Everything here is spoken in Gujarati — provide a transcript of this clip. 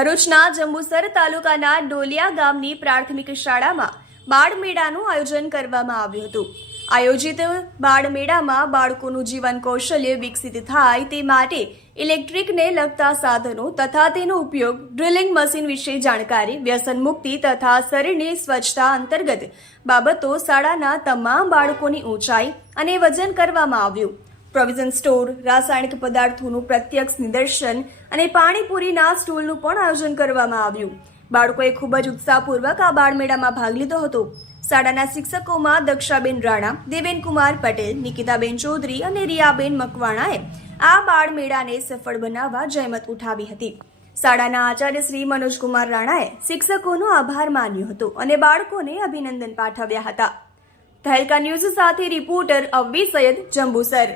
ભરૂચના જંબુસર તાલુકાના ડોલિયા ગામની પ્રાથમિક શાળામાં બાળમેળાનું આયોજન કરવામાં આવ્યું હતું. આયોજિત બાળમેળામાં બાળકોનું જીવન કૌશલ્ય વિકસિત થાય તે માટે ઇલેક્ટ્રિકને લગતા સાધનો તથા તેનો ઉપયોગ ડ્રિલિંગ મશીન વિશે જાણકારી વ્યસન મુક્તિ તથા શરીરની સ્વચ્છતા અંતર્ગત બાબતો શાળાના તમામ બાળકોની ઊંચાઈ અને વજન કરવામાં આવ્યું. પ્રોવિઝન સ્ટોર, રાસાયણિક પદાર્થોનું પ્રત્યક્ષ નિદર્શન અને પાણીપુરીના સ્ટોલનું પણ આયોજન કરવામાં આવ્યું. બાળકોએ ખૂબ જ ઉત્સાહપૂર્વક આ બાળમેળામાં ભાગ લીધો હતો. શાળાના શિક્ષકોમાં દક્ષાબેન રાણા, દેવેનકુમાર પટેલ, નિકિતાબેન ચૌધરી અને રિયાબેન મકવાણાએ આ બાળમેળાને સફળ બનાવવા જહેમત ઉઠાવી હતી. શાળાના આચાર્ય શ્રી મનોજકુમાર રાણાએ શિક્ષકોનો આભાર માન્યો હતો અને બાળકોને અભિનંદન પાઠવ્યા હતા. તહેલકા ન્યૂઝ સાથે રિપોર્ટર અવ્વી સૈયદ જંબુસર.